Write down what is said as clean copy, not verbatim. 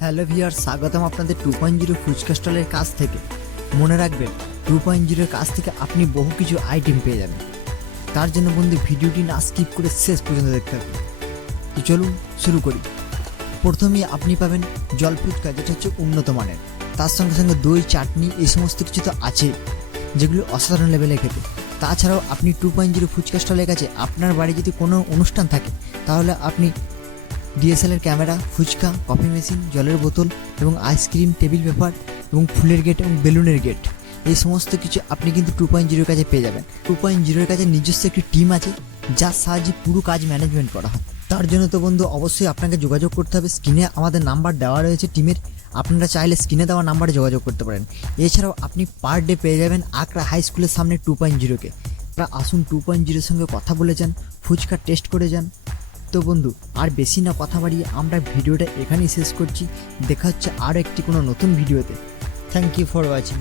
Hello viewer, স্বাগতম আপনাদের 2.0 ফুচকা স্টলের কাছ থেকে। মনে রাখবেন 2.0 কাছ থেকে আপনি বহু কিছু আইটেম পেয়ে যাবেন। তার জন্য বন্ধু ভিডিওটি না স্কিপ করে শেষ পর্যন্ত দেখতে হবে। তো চলুন শুরু করি। প্রথমেই আপনি পাবেন জল ফুচকা, যেটা হচ্ছে উন্নত মানের। তার সঙ্গে সঙ্গে দই, চাটনি, এই সমস্ত কিছু তো আছে, যেগুলো অসাধারণ লেভেলে খেতে। তাছাড়াও আপনি 2.0 ফুচকা স্টলের কাছে আপনার বাড়ি যদি কোনো অনুষ্ঠান থাকে, তাহলে আপনি DSLR camera, fuchka, coffee machine, জলের বোতল এবং আইসক্রিম, টেবিল পেপার এবং ফুলের গেট এবং বেলুনের গেট, এই সমস্ত কিছু আপনি কিন্তু 2.0 কাছে পেয়ে যাবেন। 2.0 কাছে নিজস্ব একটি টিম আছে, যার সাহায্যে পুরো কাজ ম্যানেজমেন্ট করা হয়। তার জন্য তো বন্ধু অবশ্যই আপনাকে যোগাযোগ করতে হবে। স্ক্রিনে আমাদের নাম্বার দেওয়া রয়েছে টিমের, আপনারা চাইলে স্ক্রিনে দেওয়া নাম্বারে যোগাযোগ করতে পারেন। এছাড়াও আপনি পার ডে পেয়ে যাবেন আকরা হাই স্কুলের সামনে 2.0-কে। আপনারা আসুন 2.0-এর সঙ্গে কথা বলে যান, ফুচকা টেস্ট করে যান। তো বন্ধু, আর বেশি না কথা বাড়িয়ে আমরা ভিডিওটা এখানেই শেষ করছি। দেখা হচ্ছে আরও একটি কোনো নতুন ভিডিওতে। Thank you for watching.